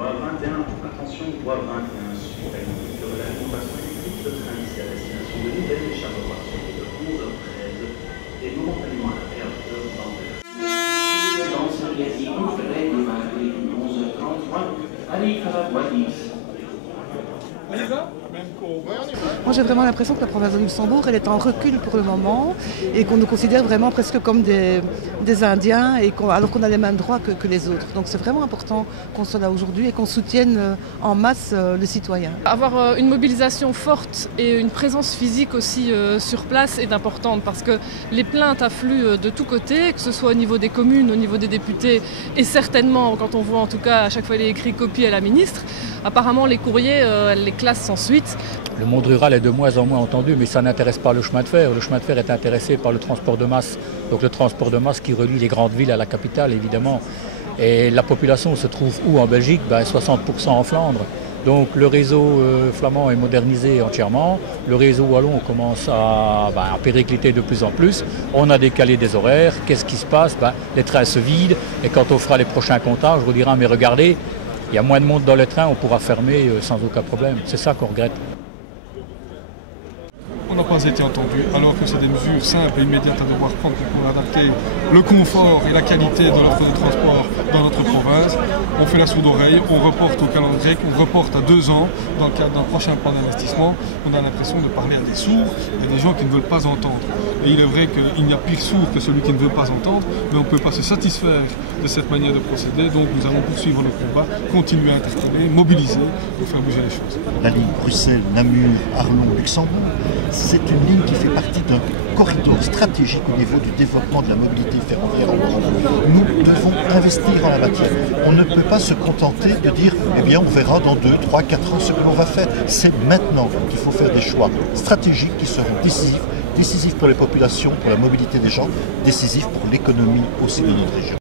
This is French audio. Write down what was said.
Voie 21, attention, voie 21, suite de la rénovation électrique, le train ici à destination de Nivelles et Charleroi sur les de 11h13 et momentanément à l'arrêt à 11h30. Dans ce récit conféré démarré 11h33, arrive à la voie 10. Moi j'ai vraiment l'impression que la province de Luxembourg elle est en recul pour le moment et qu'on nous considère vraiment presque comme des Indiens et alors qu'on a les mêmes droits que les autres. Donc c'est vraiment important qu'on soit là aujourd'hui et qu'on soutienne en masse les citoyens. Avoir une mobilisation forte et une présence physique aussi sur place est importante parce que les plaintes affluent de tous côtés, que ce soit au niveau des communes, au niveau des députés et certainement quand on voit en tout cas à chaque fois il est écrit copie à la ministre. Apparemment les courriers, elle les classe sans suite. Le monde rural est de moins en moins entendu, mais ça n'intéresse pas le chemin de fer. Le chemin de fer est intéressé par le transport de masse. Donc le transport de masse qui relie les grandes villes à la capitale, évidemment. Et la population se trouve où en Belgique? 60% en Flandre. Donc le réseau flamand est modernisé entièrement. Le réseau wallon commence à péricliter de plus en plus. On a décalé des horaires. Qu'est-ce qui se passe? Les trains se vident. Et quand on fera les prochains comptages, on vous dira, mais regardez, il y a moins de monde dans les trains, on pourra fermer sans aucun problème. C'est ça qu'on regrette. On n'a pas été entendu, alors que c'est des mesures simples et immédiates à devoir prendre pour adapter le confort et la qualité de l'offre de transport dans notre province. On fait la sourde oreille, on reporte au calendrier, on reporte à 2 ans dans le cadre d'un prochain plan d'investissement. On a l'impression de parler à des sourds et des gens qui ne veulent pas entendre. Et il est vrai qu'il n'y a pire sourd que celui qui ne veut pas entendre, mais on ne peut pas se satisfaire de cette manière de procéder. Donc nous allons poursuivre le combat, continuer à interpeller, mobiliser pour faire bouger les choses. La ligne Bruxelles-Namur, Arlon-Luxembourg, c'est une ligne qui fait partie d'un corridor stratégique au niveau du développement de la mobilité ferroviaire en Europe. Nous devons investir en la matière. On ne peut pas se contenter de dire eh bien on verra dans 2, 3, 4 ans ce que l'on va faire. C'est maintenant qu'il faut faire des choix stratégiques qui seront décisifs pour les populations, pour la mobilité des gens, décisifs pour l'économie aussi de notre région.